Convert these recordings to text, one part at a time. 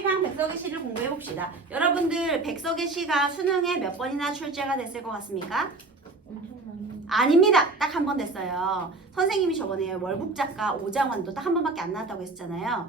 1강 백석의 시를 공부해 봅시다. 여러분들 백석의 시가 수능에 몇 번이나 출제가 됐을 것 같습니까? 아닙니다. 딱 한 번 됐어요. 선생님이 저번에 월북 작가 오장환도 딱 한 번밖에 안 나왔다고 했었잖아요.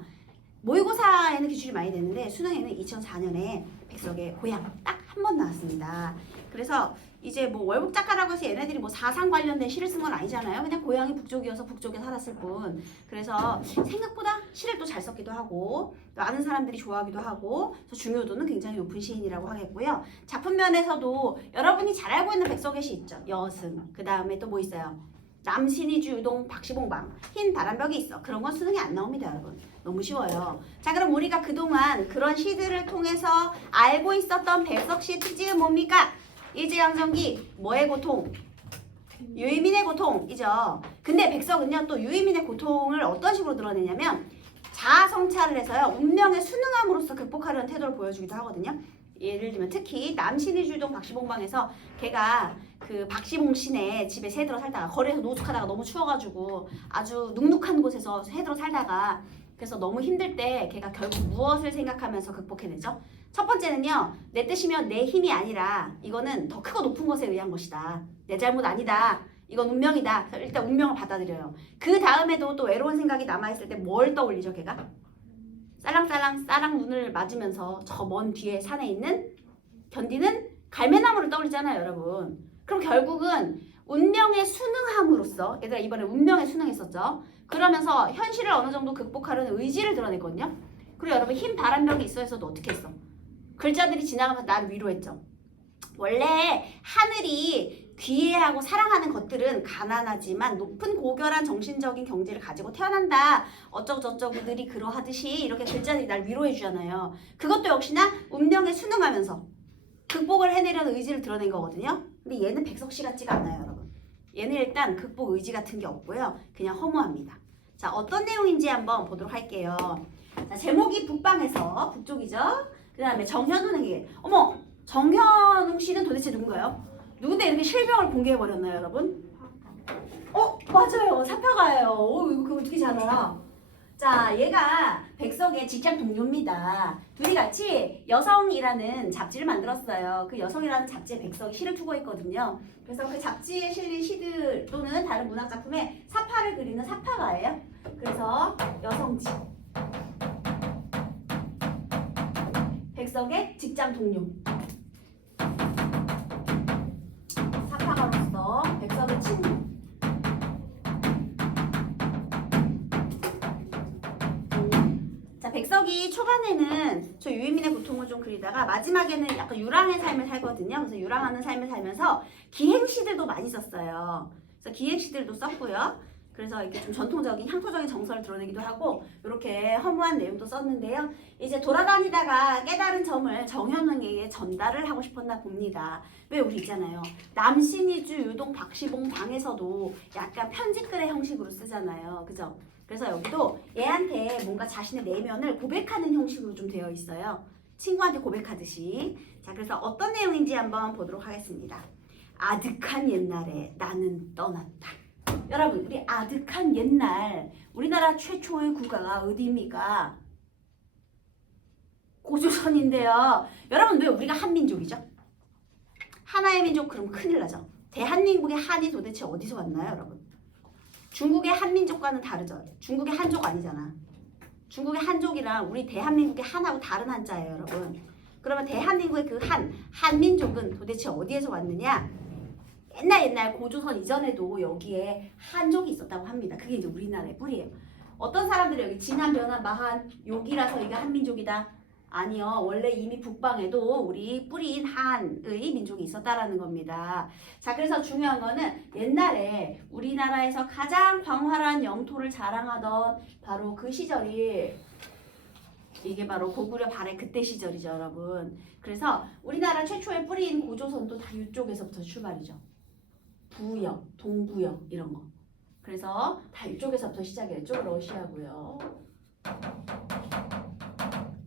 모의고사에는 기출이 많이 됐는데 수능에는 2004년에 백석의 고향 딱 한 번 나왔습니다. 그래서 이제 뭐 월북 작가라고 해서 얘네들이 뭐 사상 관련된 시를 쓴 건 아니잖아요. 그냥 고향이 북쪽이어서 북쪽에 살았을 뿐. 그래서 생각보다 시를 또 잘 썼기도 하고 또 아는 사람들이 좋아하기도 하고 그래서 중요도는 굉장히 높은 시인이라고 하겠고요. 작품 면에서도 여러분이 잘 알고 있는 백석의 시 있죠. 여승. 그 다음에 또 뭐 있어요? 남신이 주동 박시봉방 흰 바람벽이 있어 그런 건 수능에 안 나옵니다 여러분 너무 쉬워요 자 그럼 우리가 그동안 그런 시들을 통해서 알고 있었던 백석시의 특징은 뭡니까 일제강점기 뭐의 고통? 유이민의 고통이죠. 근데 백석은요 또 유이민의 고통을 어떤 식으로 드러내냐면 자아 성찰을 해서요 운명의 순응함으로써 극복하려는 태도를 보여주기도 하거든요. 예를 들면 특히 남신이 주동 박시봉방에서 걔가 그 박시봉 씨네 집에 새들어 살다가 거리에서 노숙하다가 너무 추워가지고 아주 눅눅한 곳에서 새들어 살다가 그래서 너무 힘들 때 걔가 결국 무엇을 생각하면서 극복해내죠? 첫 번째는요 내 뜻이면 내 힘이 아니라 이거는 더 크고 높은 것에 의한 것이다. 내 잘못 아니다. 이건 운명이다. 일단 운명을 받아들여요. 그 다음에도 또 외로운 생각이 남아있을 때 뭘 떠올리죠 걔가? 쌀랑쌀랑 쌀랑 눈을 맞으면서 저 먼 뒤에 산에 있는 견디는 갈매나무를 떠올리잖아요 여러분. 그럼 결국은 운명의 순응함으로써 얘들아 이번에 운명의 순응했었죠? 그러면서 현실을 어느 정도 극복하려는 의지를 드러냈거든요. 그리고 여러분 흰 바람벽이 있어서도 어떻게 했어 글자들이 지나가면서 나를 위로했죠. 원래 하늘이 귀해하고 사랑하는 것들은 가난하지만 높은 고결한 정신적인 경지를 가지고 태어난다. 어쩌고저쩌고들이 그러하듯이 이렇게 글자들이 날 위로해 주잖아요. 그것도 역시나 운명에 순응하면서 극복을 해내려는 의지를 드러낸 거거든요. 근데 얘는 백석 씨 같지가 않아요 여러분. 얘는 일단 극복 의지 같은 게 없고요. 그냥 허무합니다. 자 어떤 내용인지 한번 보도록 할게요. 자 제목이 북방에서 북쪽이죠 그 다음에 정현웅에게 어머 정현웅 씨는 도대체 누군가요? 누군데 이렇게 실명을 공개해버렸나요 여러분? 어 맞아요. 사파가예요. 어 이거 어떻게 잘 알아? 자 얘가 백석의 직장 동료입니다. 둘이 같이 여성이라는 잡지를 만들었어요. 그 여성이라는 잡지에 백석이 시를 투고했거든요. 그래서 그 잡지에 실린 시들 또는 다른 문학 작품에 사파를 그리는 사파가예요. 그래서 여성지 백석의 직장 동료 사파가로서 백석의 친구 자 백석이 초반에는 저 유해민의 고통을 좀 그리다가 마지막에는 약간 유랑의 삶을 살거든요. 그래서 유랑하는 삶을 살면서 기행시들도 많이 썼어요. 그래서 기행시들도 썼고요. 그래서 이렇게 좀 전통적인 향토적인 정서를 드러내기도 하고 이렇게 허무한 내용도 썼는데요. 이제 돌아다니다가 깨달은 점을 정현웅에게 전달을 하고 싶었나 봅니다. 왜 우리 있잖아요. 남신이주 유동 박시봉 방에서도 약간 편지글의 형식으로 쓰잖아요. 그죠? 그래서 여기도 얘한테 뭔가 자신의 내면을 고백하는 형식으로 좀 되어 있어요. 친구한테 고백하듯이. 자, 그래서 어떤 내용인지 한번 보도록 하겠습니다. 아득한 옛날에 나는 떠났다. 여러분, 우리 아득한 옛날 우리나라 최초의 국가가 어디입니까? 고조선인데요. 여러분, 왜 우리가 한민족이죠? 하나의 민족 그럼 큰일 나죠. 대한민국의 한이 도대체 어디서 왔나요, 여러분? 중국의 한민족과는 다르죠. 중국의 한족 아니잖아. 중국의 한족이랑 우리 대한민국의 한하고 다른 한자예요, 여러분. 그러면 대한민국의 그 한, 한민족은 도대체 어디에서 왔느냐? 옛날 옛날 고조선 이전에도 여기에 한족이 있었다고 합니다. 그게 이제 우리나라의 뿌리예요. 어떤 사람들이 여기 진한, 변한, 마한, 욕이라서 이게 한민족이다. 아니요. 원래 이미 북방에도 우리 뿌리인 한의 민족이 있었다라는 겁니다. 자, 그래서 중요한 거는 옛날에 우리나라에서 가장 광활한 영토를 자랑하던 바로 그 시절이 이게 바로 고구려 발해 그때 시절이죠, 여러분. 그래서 우리나라 최초의 뿌리인 고조선도 다 이쪽에서부터 출발이죠. 부역, 동부역 이런 거. 그래서 다 이쪽에서부터 시작해요. 러시아고요.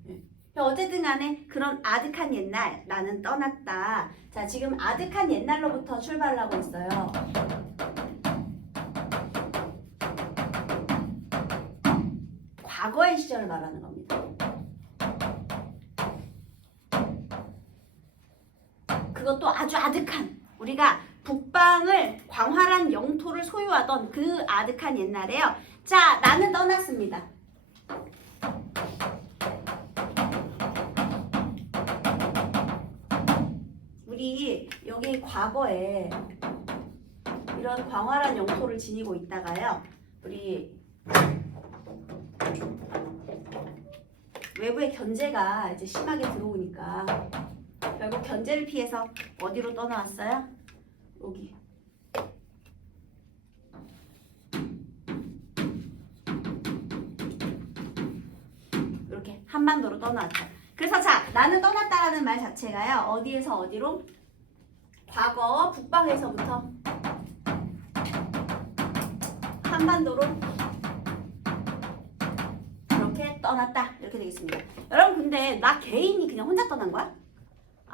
네. 어쨌든 간에 그런 아득한 옛날 나는 떠났다. 자 지금 아득한 옛날로부터 출발하고 있어요. 과거의 시절을 말하는 겁니다. 그것도 아주 아득한 우리가 북방을 광활한 영토를 소유하던 그 아득한 옛날에요. 자, 나는 떠났습니다. 우리 여기 과거에 이런 광활한 영토를 지니고 있다가요. 우리 외부의 견제가 이제 심하게 들어오니까 결국 견제를 피해서 어디로 떠나왔어요? 여기. 이렇게 한반도로 떠나왔죠. 그래서 자, 나는 떠났다라는 말 자체가요. 어디에서 어디로? 과거 북방에서부터 한반도로 이렇게 떠났다 이렇게 되겠습니다. 여러분 근데 나 개인이 그냥 혼자 떠난 거야?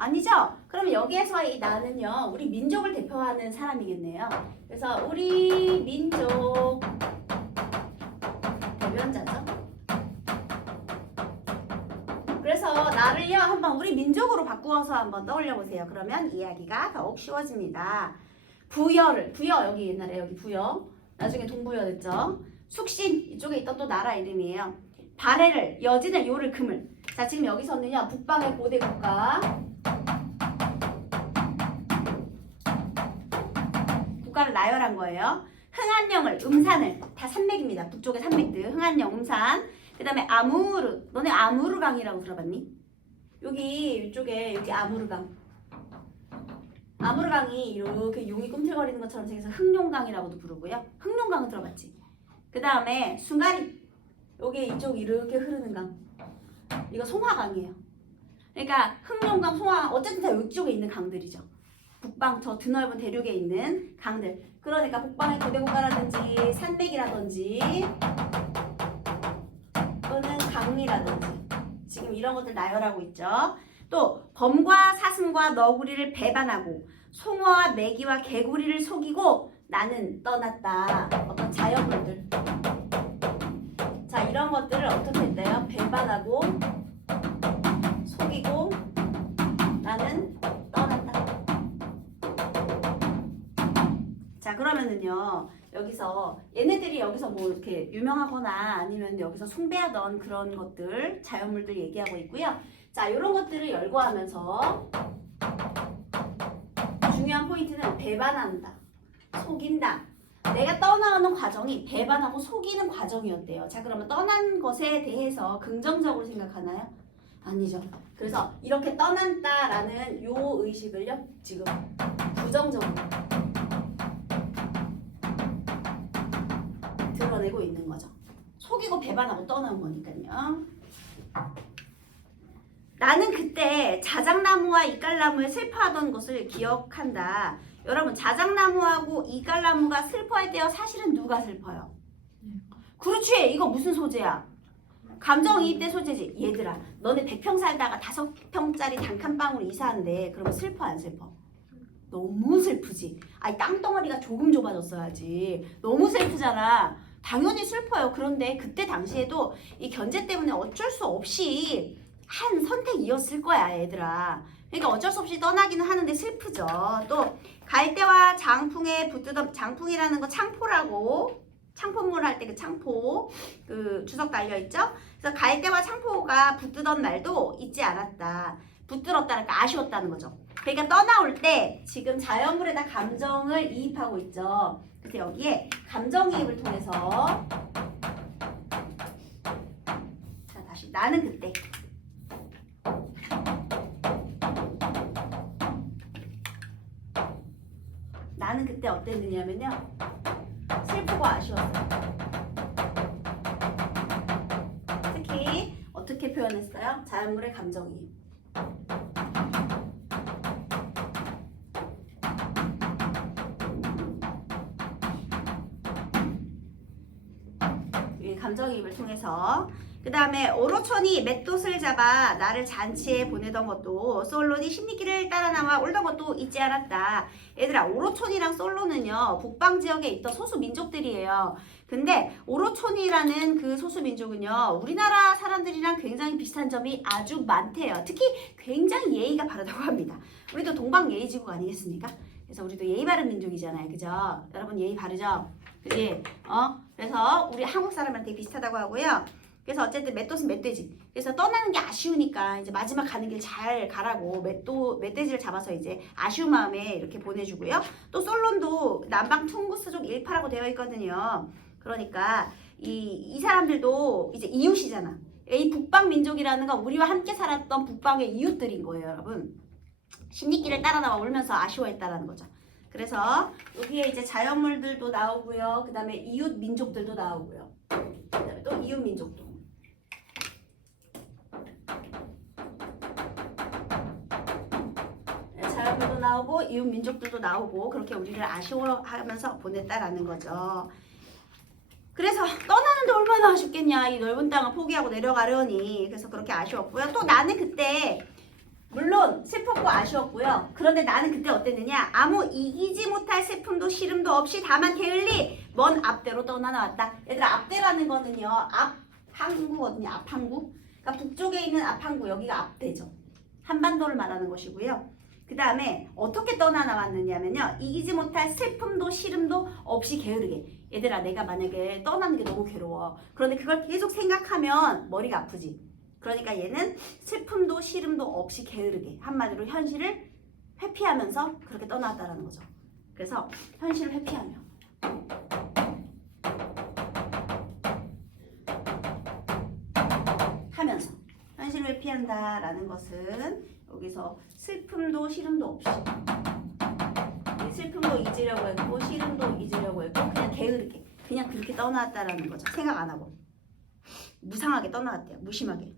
아니죠? 그럼 여기에서의 이 나는요 우리 민족을 대표하는 사람이겠네요. 그래서 우리 민족 대변자죠. 그래서 나를요 한번 우리 민족으로 바꾸어서 한번 떠올려 보세요. 그러면 이야기가 더욱 쉬워집니다. 부여를 부여 여기 옛날에 여기 부여 나중에 동부여 됐죠. 숙신 이쪽에 있던 또 나라 이름이에요. 발해를 여진을 요를 금을 자 지금 여기서는요 북방의 고대 국가 국가를 나열한 거예요. 흥한령을 음산을 다 산맥입니다. 북쪽의 산맥들 흥한령 음산 그 다음에 아무르 너네 아무르강이라고 들어봤니? 여기 이쪽에 여기 아무르강 아무르강이 이렇게 용이 꿈틀거리는 것처럼 생겨서 흑룡강이라고도 부르고요. 흑룡강은 들어봤지? 그 다음에 숭가리 여기 이쪽 이렇게 흐르는 강 이거 송화강이에요. 그러니까 흑룡강, 송화강 어쨌든 다 이쪽에 있는 강들이죠. 북방 저 드넓은 대륙에 있는 강들. 그러니까 북방의 고대국가라든지 산맥이라든지 또는 강리라든지 지금 이런 것들 나열하고 있죠. 또 범과 사슴과 너구리를 배반하고 송어와 메기와 개구리를 속이고 나는 떠났다. 어떤 자연물들. 자 이런 것들을 어떻게 했대요? 배반하고 그러면은요 여기서 얘네들이 여기서 뭐 이렇게 유명하거나 아니면 여기서 숭배하던 그런 것들 자연물들 얘기하고 있고요. 자 이런 것들을 열거하면서 중요한 포인트는 배반한다, 속인다. 내가 떠나오는 과정이 배반하고 속이는 과정이었대요. 자 그러면 떠난 것에 대해서 긍정적으로 생각하나요? 아니죠. 그래서 이렇게 떠난다라는 요 의식을요 지금 부정적으로 드러내고 있는 거죠. 속이고 배반하고 떠나온 거니까요. 나는 그때 자작나무와 이깔나무에 슬퍼하던 것을 기억한다. 여러분 자작나무하고 이깔나무가 슬퍼할 때요. 사실은 누가 슬퍼요? 그렇지. 이거 무슨 소재야? 감정이입된 소재지. 얘들아, 너네 100평 살다가 5평짜리 단칸방으로 이사한대. 그러면 슬퍼 안 슬퍼? 너무 슬프지. 아니 땅덩어리가 조금 좁아졌어야지. 너무 슬프잖아. 당연히 슬퍼요. 그런데 그때 당시에도 이 견제 때문에 어쩔 수 없이 한 선택이었을 거야, 얘들아. 그러니까 어쩔 수 없이 떠나기는 하는데 슬프죠. 또 갈대와 장풍에 붙드던 장풍이라는 거 창포라고 창포물 할 때 그 창포 그 주석 달려 있죠. 그래서 갈대와 창포가 붙드던 말도 잊지 않았다. 붙들었다니까 아쉬웠다는 거죠. 그러니까 떠나올 때 지금 자연물에다 감정을 이입하고 있죠. 그래서 여기에 감정이입을 통해서 자 다시 나는 그때 나는 그때 어땠느냐면요 슬프고 아쉬웠어요. 특히 어떻게 표현했어요? 자연물의 감정이입. 통해서 그 다음에 오로촌이 맷돛을 잡아 나를 잔치에 보내던 것도 솔론이 신리길을 따라 나와 울던 것도 잊지 않았다. 얘들아 오로촌이랑 솔론은요 북방 지역에 있던 소수 민족들이에요. 근데 오로촌이라는 그 소수 민족은요 우리나라 사람들이랑 굉장히 비슷한 점이 아주 많대요. 특히 굉장히 예의가 바르다고 합니다. 우리도 동방 예의지국 아니겠습니까? 그래서 우리도 예의 바른 민족이잖아요, 그죠? 여러분 예의 바르죠? 그지? 어? 그래서 우리 한국 사람한테 비슷하다고 하고요. 그래서 어쨌든 맷돛은 멧돼지. 그래서 떠나는 게 아쉬우니까 이제 마지막 가는 길 잘 가라고 멧도 멧돼지를 잡아서 이제 아쉬운 마음에 이렇게 보내주고요. 또 솔론도 남방 퉁구스족 일파라고 되어 있거든요. 그러니까 이, 이 사람들도 이제 이웃이잖아. 이 북방 민족이라는 건 우리와 함께 살았던 북방의 이웃들인 거예요, 여러분. 신리길을 따라 나와 울면서 아쉬워했다라는 거죠. 그래서 여기에 이제 자연물들도 나오고요. 그 다음에 이웃 민족들도 나오고요. 그 다음에 또 이웃 민족도. 네, 자연물도 나오고 이웃 민족들도 나오고 그렇게 우리를 아쉬워하면서 보냈다라는 거죠. 그래서 떠나는데 얼마나 아쉽겠냐 이 넓은 땅을 포기하고 내려가려니 그래서 그렇게 아쉬웠고요. 또 나는 그때 물론 슬펐고 아쉬웠고요. 그런데 나는 그때 어땠느냐? 아무 이기지 못할 슬픔도 시름도 없이 다만 게을리 먼 앞대로 떠나 나왔다. 얘들아 앞대라는 거는요. 앞 항구거든요. 앞 항구. 그러니까 북쪽에 있는 앞 항구 여기가 앞대죠. 한반도를 말하는 것이고요. 그 다음에 어떻게 떠나 나왔느냐면요. 이기지 못할 슬픔도 시름도 없이 게으르게. 얘들아 내가 만약에 떠나는 게 너무 괴로워. 그런데 그걸 계속 생각하면 머리가 아프지. 그러니까 얘는 슬픔도 시름도 없이 게으르게 한마디로 현실을 회피하면서 그렇게 떠나왔다라는 거죠. 그래서 현실을 회피하며 하면서 현실을 회피한다라는 것은 여기서 슬픔도 시름도 없이 이 슬픔도 잊으려고 했고 시름도 잊으려고 했고 그냥 게으르게 그냥 그렇게 떠나왔다라는 거죠. 생각 안 하고 무상하게 떠나왔대요. 무심하게.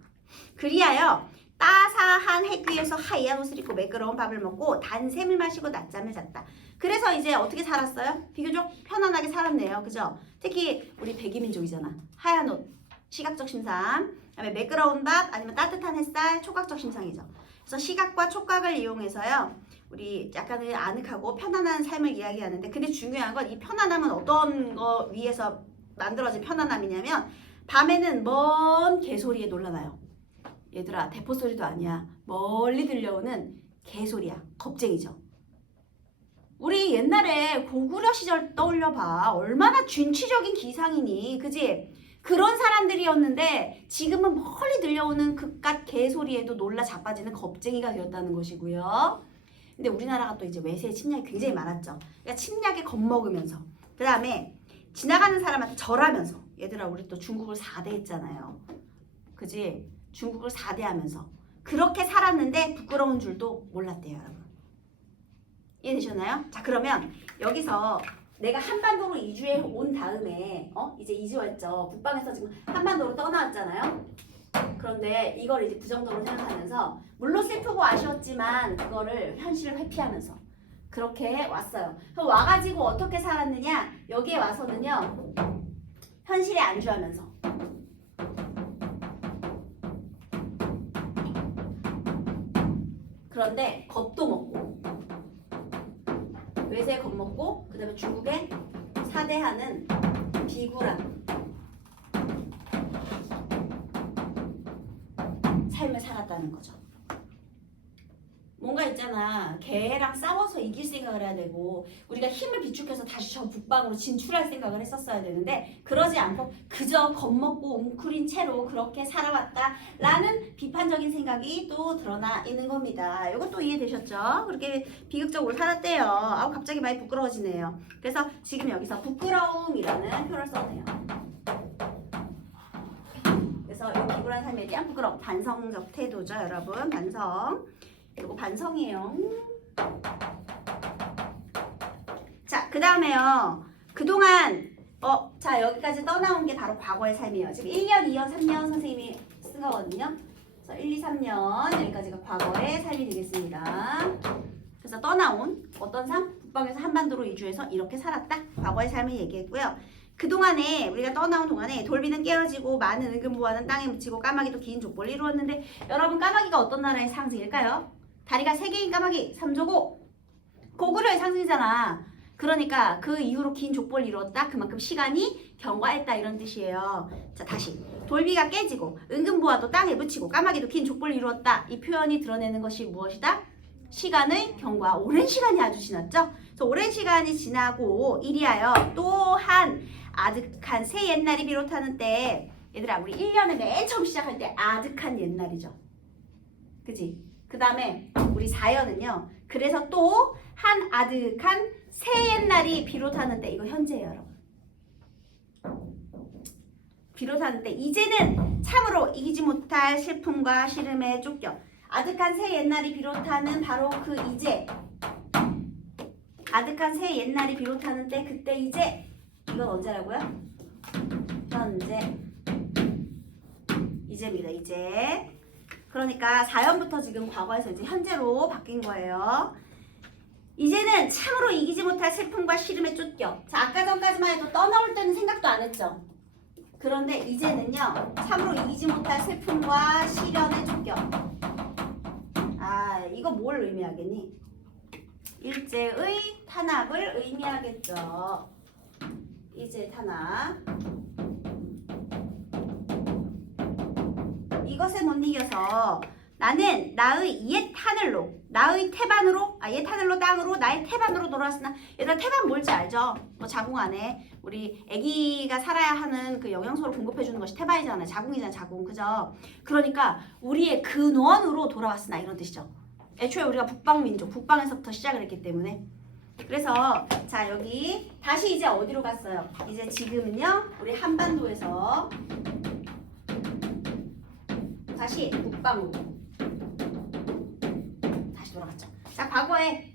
그리하여 따사한 핵 위에서 하얀 옷을 입고 매끄러운 밥을 먹고 단샘을 마시고 낮잠을 잤다. 그래서 이제 어떻게 살았어요? 비교적 편안하게 살았네요. 그죠? 특히 우리 백이민족이잖아. 하얀 옷, 시각적 심상, 그다음에 매끄러운 밥, 아니면 따뜻한 햇살, 촉각적 심상이죠. 그래서 시각과 촉각을 이용해서요. 우리 약간은 아늑하고 편안한 삶을 이야기하는데 근데 중요한 건 이 편안함은 어떤 거 위에서 만들어진 편안함이냐면 밤에는 먼 개소리에 놀라나요. 얘들아 대포 소리도 아니야. 멀리 들려오는 개소리야. 겁쟁이죠. 우리 옛날에 고구려 시절 떠올려봐. 얼마나 진취적인 기상이니. 그지? 그런 사람들이었는데 지금은 멀리 들려오는 그깟 개소리에도 놀라 자빠지는 겁쟁이가 되었다는 것이고요. 근데 우리나라가 또 이제 외세의 침략이 굉장히 많았죠. 그러니까 침략에 겁먹으면서 그 다음에 지나가는 사람한테 절하면서 얘들아 우리 또 중국을 4대 했잖아요. 그지? 중국을 4대 하면서 그렇게 살았는데 부끄러운 줄도 몰랐대요 여러분. 이해되셨나요? 자 그러면 여기서 내가 한반도로 이주해 온 다음에 어 이제 이주했죠. 북방에서 지금 한반도로 떠나왔잖아요. 그런데 이걸 이제 부정적으로 생각하면서 물론 슬프고 아쉬웠지만 그거를 현실을 회피하면서 그렇게 왔어요. 그럼 와가지고 어떻게 살았느냐? 여기에 와서는요 현실에 안주하면서 그런데 겁도 먹고 외세 겁 먹고 그 다음에 중국에 사대하는 비굴한 삶을 살았다는 거죠. 뭔가 있잖아. 개랑 싸워서 이길 생각을 해야 되고 우리가 힘을 비축해서 다시 저 북방으로 진출할 생각을 했었어야 되는데 그러지 않고 그저 겁먹고 웅크린 채로 그렇게 살아왔다라는 비판적인 생각이 또 드러나 있는 겁니다. 이것도 이해되셨죠? 그렇게 비극적으로 살았대요. 아우 갑자기 많이 부끄러워지네요. 그래서 지금 여기서 부끄러움이라는 표현을 썼네요. 그래서 이 비굴한 삶에 대한 부끄러움, 반성적 태도죠, 여러분. 반성. 그리고 반성이에요. 자, 그 다음에요. 그동안, 어, 자, 여기까지 떠나온 게 바로 과거의 삶이에요. 지금 1년, 2년, 3년 선생님이 쓴 거거든요. 그래서 1, 2, 3년, 여기까지가 과거의 삶이 되겠습니다. 그래서 떠나온 어떤 삶? 북방에서 한반도로 이주해서 이렇게 살았다. 과거의 삶을 얘기했고요. 그동안에 우리가 떠나온 동안에 돌비는 깨어지고 많은 은근보화는 땅에 묻히고 까마귀도 긴 족보를 이루었는데 여러분 까마귀가 어떤 나라의 상징일까요? 다리가 세 개인 까마귀 삼조고 고구려의 상징이잖아. 그러니까 그 이후로 긴 족보를 이루었다. 그만큼 시간이 경과했다 이런 뜻이에요. 자 다시 돌비가 깨지고 은근보화도 땅에 묻히고 까마귀도 긴 족보를 이루었다. 이 표현이 드러내는 것이 무엇이다? 시간의 경과. 오랜 시간이 아주 지났죠? 그래서 오랜 시간이 지나고 이리하여 또한 아득한 새 옛날이 비롯하는 때 얘들아 우리 1년에 맨 처음 시작할 때 아득한 옛날이죠. 그지? 그 다음에 우리 4년은요. 그래서 또 한 아득한 새 옛날이 비롯하는 때 이거 현재예요 여러분. 비롯하는 때 이제는 참으로 이기지 못할 슬픔과 시름에 쫓겨 아득한 새 옛날이 비롯하는 바로 그 이제 아득한 새 옛날이 비롯하는 때 그때 이제 이건 언제라고요? 현재 이제입니다 이제 그러니까 4연부터 지금 과거에서 이제 현재로 바뀐 거예요 이제는 참으로 이기지 못할 슬픔과 시름에 쫓겨 자 아까 전까지만 해도 떠나올 때는 생각도 안 했죠 그런데 이제는요 참으로 이기지 못할 슬픔과 시련에 쫓겨 아 이거 뭘 의미하겠니? 일제의 탄압을 의미하겠죠. 이제 탄압. 이것에 못 이겨서 나는 나의 옛 하늘로 나의 태반으로 아 옛 하늘로 땅으로 나의 태반으로 돌아왔으나 얘들아 태반 뭘지 알죠? 뭐 자궁 안에 우리 아기가 살아야 하는 그 영양소를 공급해 주는 것이 태반이잖아요. 자궁이잖아요. 자궁 그죠? 그러니까 우리의 근원으로 돌아왔으나 이런 뜻이죠. 애초에 우리가 북방 민족 북방에서부터 시작을 했기 때문에 그래서 자 여기 다시 이제 어디로 갔어요? 이제 지금은요 우리 한반도에서 다시 북방으로 다시 돌아갔죠. 자 과거에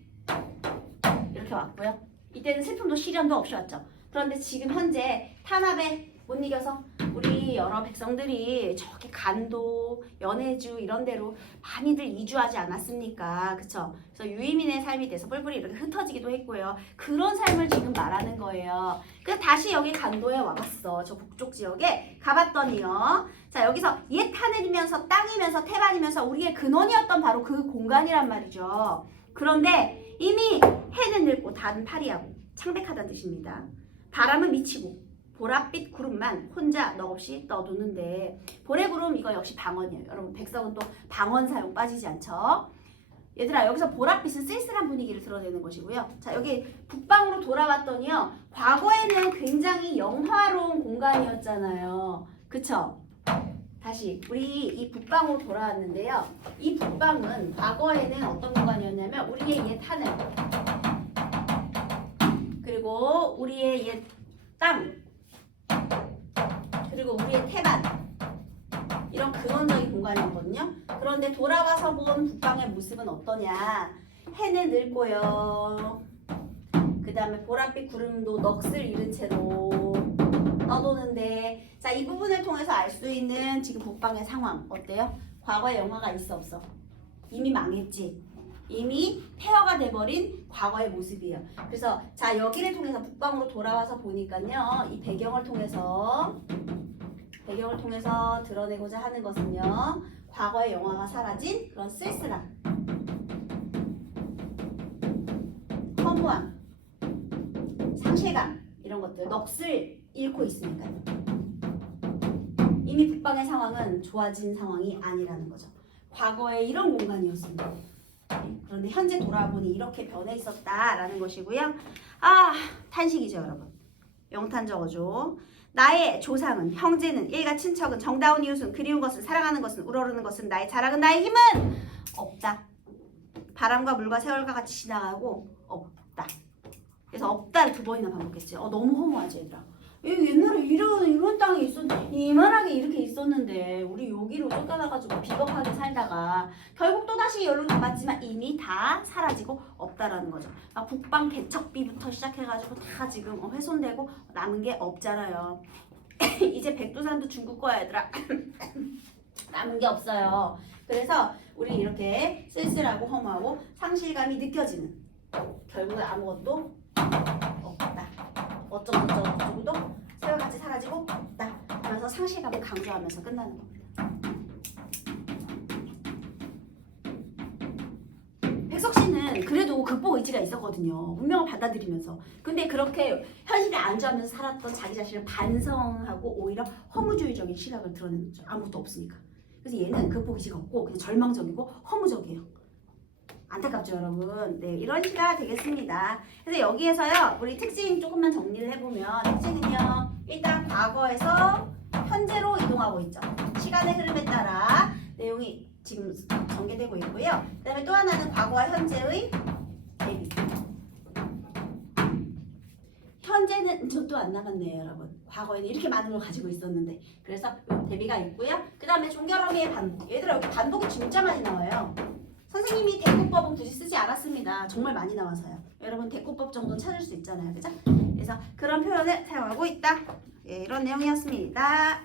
이렇게 왔고요. 이때는 슬픔도 시련도 없이 왔죠. 그런데 지금 현재 탄압에 못 이겨서 우리 여러 백성들이 저기 간도, 연해주 이런 데로 많이들 이주하지 않았습니까? 그쵸? 그래서 유이민의 삶이 돼서 뿔뿔이 이렇게 흩어지기도 했고요. 그런 삶을 지금 말하는 거예요. 그래서 다시 여기 간도에 와봤어. 저 북쪽 지역에 가봤더니요. 자 여기서 옛 하늘이면서 땅이면서 태반이면서 우리의 근원이었던 바로 그 공간이란 말이죠. 그런데 이미 해는 늙고 달은 파리하고 창백하다는 뜻입니다. 바람은 미치고 보랏빛 구름만 혼자 넋없이 떠도는데 보레구름 이거 역시 방언이에요. 여러분 백성은 또 방언 사용 빠지지 않죠? 얘들아 여기서 보랏빛은 쓸쓸한 분위기를 드러내는 것이고요. 자 여기 북방으로 돌아왔더니요. 과거에는 굉장히 영화로운 공간이었잖아요. 그쵸? 다시 우리 이 북방으로 돌아왔는데요. 이 북방은 과거에는 어떤 공간이었냐면 우리의 옛 하늘 그리고 우리의 옛땅 그리고 우리의 태반 이런 근원적인 공간이었거든요. 그런데 돌아와서 본 북방의 모습은 어떠냐? 해는 늙고요. 그 다음에 보랏빛 구름도 넋을 잃은 채로 떠도는데 자 이 부분을 통해서 알 수 있는 지금 북방의 상황 어때요? 과거에 영화가 있어 없어? 이미 망했지. 이미 폐허가 돼버린 과거의 모습이에요. 그래서 자 여기를 통해서 북방으로 돌아와서 보니까요 이 배경을 통해서 배경을 통해서 드러내고자 하는 것은요 과거의 영화가 사라진 그런 쓸쓸함, 허무함, 상실감 이런 것들 넋을 잃고 있으니까요. 이미 북방의 상황은 좋아진 상황이 아니라는 거죠. 과거에 이런 공간이었습니다. 네, 그런데 현재 돌아보니 이렇게 변해 있었다라는 것이고요. 아 탄식이죠 여러분. 영탄 적어줘. 나의 조상은 형제는 일가 친척은 정다운 이웃은 그리운 것은 사랑하는 것은 우러르는 것은 나의 자랑은 나의 힘은 없다. 바람과 물과 세월과 같이 지나가고 없다. 그래서 없다를 두 번이나 반복했지. 어 너무 허무하지 얘들아. 이 옛날에 이런 이런 땅이 있었는데 이만하게 이렇게 있었는데 우리 여기로 쫓겨나가지고 비겁하게 살다가 결국 또 다시 열로 남았지만 이미 다 사라지고 없다라는 거죠. 막 북방 개척비부터 시작해가지고 다 지금 어, 훼손되고 남은 게 없잖아요. 이제 백두산도 중국 거야 얘들아. 남은 게 없어요. 그래서 우리 이렇게 쓸쓸하고 허무하고 상실감이 느껴지는 결국은 아무것도 없다. 어쩌고 저쩌고도 표현 같이 사라지고 없다. 그래서 상실감을 강조하면서 끝나는 겁니다. 백석 씨는 그래도 극복 의지가 있었거든요. 운명을 받아들이면서. 근데 그렇게 현실에 안주하면서 살았던 자기 자신을 반성하고 오히려 허무주의적인 시각을 드러내는 거죠. 아무것도 없으니까. 그래서 얘는 극복 의지가 없고 그냥 절망적이고 허무적이에요. 안타깝죠, 여러분. 네, 이런 시가 되겠습니다. 그래서 여기에서요, 우리 특징 조금만 정리를 해보면 특징은요, 일단 과거에서 현재로 이동하고 있죠. 시간의 흐름에 따라 내용이 지금 전개되고 있고요. 그 다음에 또 하나는 과거와 현재의 대비. 현재는 저또안 나갔네요, 여러분. 과거에는 이렇게 많은 걸 가지고 있었는데 그래서 요 대비가 있고요. 그 다음에 종결어미의 반복. 얘들아 여기 반복이 진짜 많이 나와요. 선생님이 대꾸법은 굳이 쓰지 않았습니다. 정말 많이 나와서요. 여러분 대꾸법 정도는 찾을 수 있잖아요, 그죠? 그래서 그런 표현을 사용하고 있다. 예, 이런 내용이었습니다.